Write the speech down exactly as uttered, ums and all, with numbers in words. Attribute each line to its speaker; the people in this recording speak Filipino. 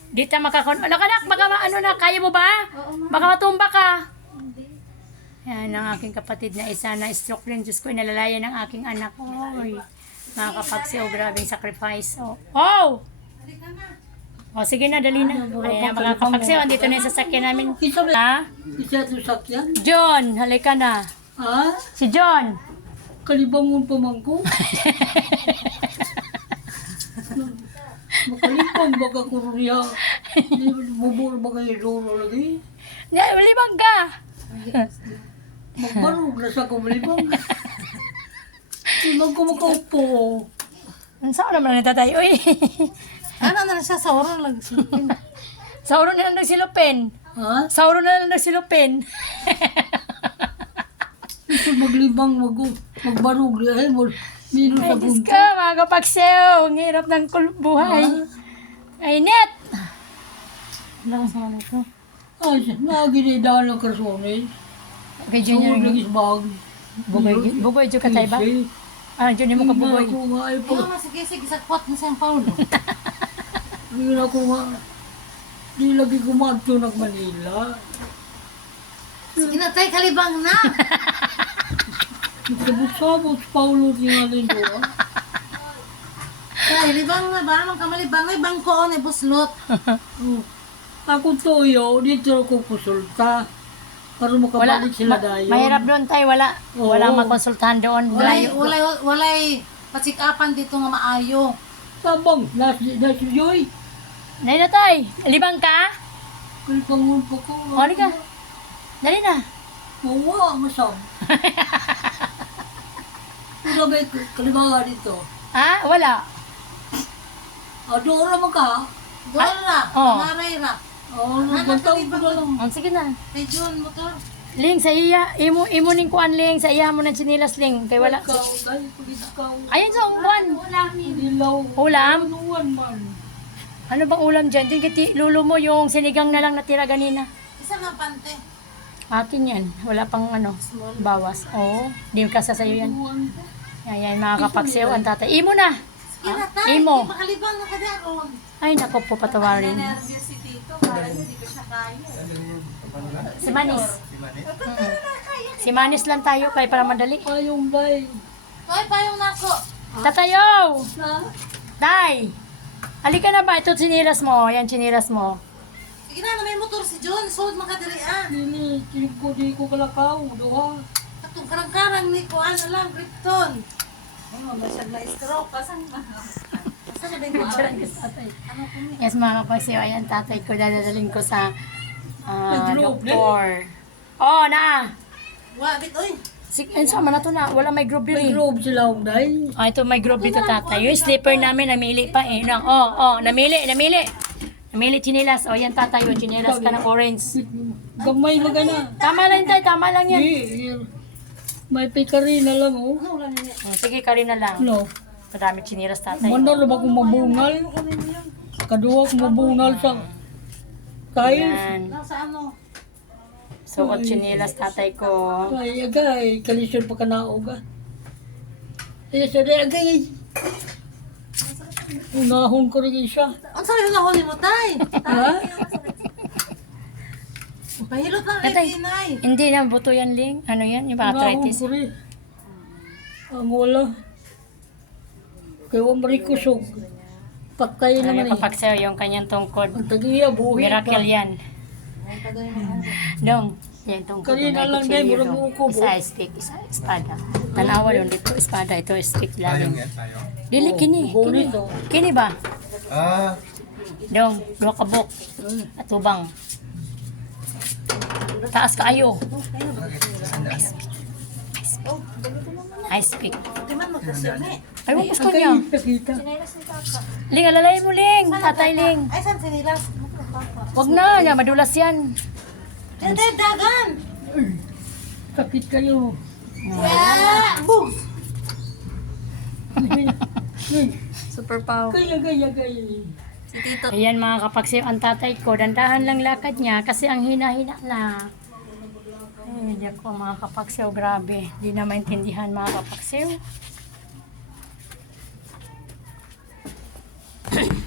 Speaker 1: Di tayo makakon... Ano ka nak? Baka ma- ano na, kaya mo ba? Baka matumba ka. Yan ang aking kapatid na isa na stroke rin. Diyos ko, inalalayan ng aking anak. Oy, mga kapagsiw, grabing sacrifice. Oh! Oh! O, sige na, dali na. Ayan, mga kapagsiw, andito na yung sasakyan namin. Ha?
Speaker 2: Isa ito sakyan?
Speaker 1: John, halika na.
Speaker 2: Ha?
Speaker 1: Si John.
Speaker 2: Kalibangon pa man ko. Makalipang baka kururiya. Bubur baka idoro lagi.
Speaker 1: Nga, malibang ka.
Speaker 2: Magbarog na sa kumalibang. Ibang ko makaupo.
Speaker 1: Ang saan naman na tatay? Uy.
Speaker 3: Ano na siya sa oras lang silupin.
Speaker 1: Sauro na lang nagsilupin.
Speaker 2: Ha?
Speaker 1: Sauro na lang nagsilupin.
Speaker 2: Ito maglibang mag magbarog ay mo. Minum
Speaker 1: Ay,
Speaker 2: sa
Speaker 1: Diyos
Speaker 2: bunta.
Speaker 1: ka, mga kapagsew. Ang hirap ng kul- buhay. Ay, net.
Speaker 3: Lang sa ano ko.
Speaker 2: Ay, naginidaan ng karsones.
Speaker 1: Okay,
Speaker 2: Sungod
Speaker 1: Junior.
Speaker 2: lagi sa bag.
Speaker 1: Bugoy, bugoy, dyan ka tayo ba? Ah, Junior mo ka bugoy.
Speaker 2: Hindi na ako nga ay pa.
Speaker 3: Ano sige sige sa kwat ni San Paulo.
Speaker 2: Hindi na ako nga. Di lagi kumadto ng Manila.
Speaker 3: Sige na tayo kalibang na.
Speaker 2: Sabot-sabot sa Paulo niya rin doon.
Speaker 3: Tay, libang na ba? Mang kamalibang na ibang ko ni buslot.
Speaker 2: Oh. Ako toyo, dito ako kusulta. Para makabalik sila dayon.
Speaker 1: Mahirap doon tayo, wala.
Speaker 2: Oo.
Speaker 1: Wala makonsultahan doon.
Speaker 3: Walay
Speaker 1: Layo.
Speaker 3: walay walay patsikapan dito nga maayo.
Speaker 2: Tabang, nasi, nasi Joy.
Speaker 1: Dali na tayo. Libang ka?
Speaker 2: Kalipangon pa ko.
Speaker 1: O, halika. Dali na.
Speaker 2: Mawa, masam. Ano ba yung kalibangan dito?
Speaker 1: Ha? Wala.
Speaker 2: Adora mo ka?
Speaker 3: Doon na.
Speaker 1: Oh.
Speaker 3: Nangaray na.
Speaker 2: Oh, nagbantaw ko na lang.
Speaker 1: O, sige na.
Speaker 3: Kay Jun motor.
Speaker 1: Ling, sa iya. Imo, imo ning kuan, Ling. Sa iya mo ng sinilas, Ling. Kay wala.
Speaker 2: Ikaw, dahil pag ikaw.
Speaker 1: Ayun sa kuan.
Speaker 2: Dilaw.
Speaker 1: Ulam?
Speaker 2: Anuan man.
Speaker 1: Ano bang ulam dyan? Din kiti lulo mo yung sinigang na lang natira ganina.
Speaker 3: Isa nga pante.
Speaker 1: Akin yan. Wala pang ano, bawas. Oo. Di ka sasayo yan.
Speaker 2: Anuan.
Speaker 1: Yan, yan mga kapagsew. Ang tatay. Imo na.
Speaker 3: Sige na tayo.
Speaker 1: Imo.
Speaker 3: Makalibang na ka daron.
Speaker 1: Ay, nako po, patawarin.
Speaker 3: Nervous si Tito. Parang hindi ko siya kaya.
Speaker 1: Si Manis. Mm. Si Manis lang tayo, kaya para madali.
Speaker 2: Payong day.
Speaker 3: Hoy, payong nako.
Speaker 1: Tatayo!
Speaker 2: Na?
Speaker 1: Tay! Halika na ba? Ito sinilas mo. Yan, sinilas mo.
Speaker 3: Sige na, na may motor si Jun. Sood makadirian.
Speaker 2: Dili, tinig ko di ko kalakaw. Duha.
Speaker 3: Katong karang-karang ni ko, ano lang, Krypton. Ano, masyag na stroke. Pasan na? Pasan na ba yung mga Ano ko ni?
Speaker 1: Yes, mga kapagsew. Ayan, tatay ko. Dadalhin ko sa ah,
Speaker 2: Nag-group,
Speaker 1: doktor. Oh, na!
Speaker 3: Wabit, oy.
Speaker 1: Sig and sama na to na. Wala may group
Speaker 2: May
Speaker 1: din.
Speaker 2: globe sila ang day.
Speaker 1: Ah, ito may group dito, tatay. Yung slipper namin, namili pa eh. Lang. Oh, oh, namili, namili. Namili chinilas. Oh, yan tatay. Yung chinilas ka ng orange.
Speaker 2: Gamay magana.
Speaker 1: Tama lang tayo, tama lang yan.
Speaker 2: Di, may pikari na lang oh.
Speaker 3: Ano ulan niya?
Speaker 1: Oh, sige, kari na lang.
Speaker 2: No.
Speaker 1: Madami chinilas, tatay.
Speaker 2: Mandalo ba kung mabungal? Kaduwa kung mabungal sa tiles.
Speaker 1: Yan.
Speaker 3: Lang sa ano?
Speaker 1: Suot chinilas, tatay ko.
Speaker 2: Ay, agay. Kalisyon pa ka naog ah. Ay, sa day, agay. Unahon ko rin siya.
Speaker 3: Ang sabi na huli mo, tay.
Speaker 2: Ha?
Speaker 3: Pahilot lang,
Speaker 1: Tatay.
Speaker 3: retinay.
Speaker 1: Hindi na, buto yan, Ling. Ano yan? Yung
Speaker 2: Unahon
Speaker 1: arthritis.
Speaker 2: ko rin. Ang wala. Kaya wang marikusog. Patay
Speaker 1: Ano
Speaker 2: naman
Speaker 1: yung
Speaker 2: eh.
Speaker 1: kapagsaw, yung kanyang tungkod.
Speaker 2: Ang tagiya, buhi pa.
Speaker 1: Miracle yan. Dong, yan tungkod.
Speaker 2: Kanina
Speaker 1: May
Speaker 2: lang din,
Speaker 1: kutsilyo
Speaker 2: murag
Speaker 1: dong.
Speaker 2: buko,
Speaker 1: Isa stick, isa espada. Tanawa doon, dito espada, ito stick lalim. Dili, kini.
Speaker 2: Buko
Speaker 1: Kini,
Speaker 2: nito.
Speaker 1: kini ba?
Speaker 4: Ah,
Speaker 1: Dong, dua ka buk. Atubang. Taas ka ayo. Ice pick.
Speaker 3: Di man magkasunod.
Speaker 1: Ay, wag gusto
Speaker 2: Ang
Speaker 1: niya.
Speaker 2: kayo, nakita.
Speaker 1: Ling, alalay mo, Ling. Tatay, Ling.
Speaker 3: Ay, saan sinilas?
Speaker 1: Wag na, nga, madulas yan.
Speaker 3: Dede, dagan!
Speaker 2: Sakit kayo.
Speaker 3: Ah! Boom!
Speaker 1: Super power.
Speaker 2: Kaya, kaya, kaya.
Speaker 1: Ayan mga kapagsiw, ang tatay ko, dandahan lang lakad niya kasi ang hina-hina na. Ay, di ako mga kapagsiw, grabe. Di na maintindihan mga kapagsiw.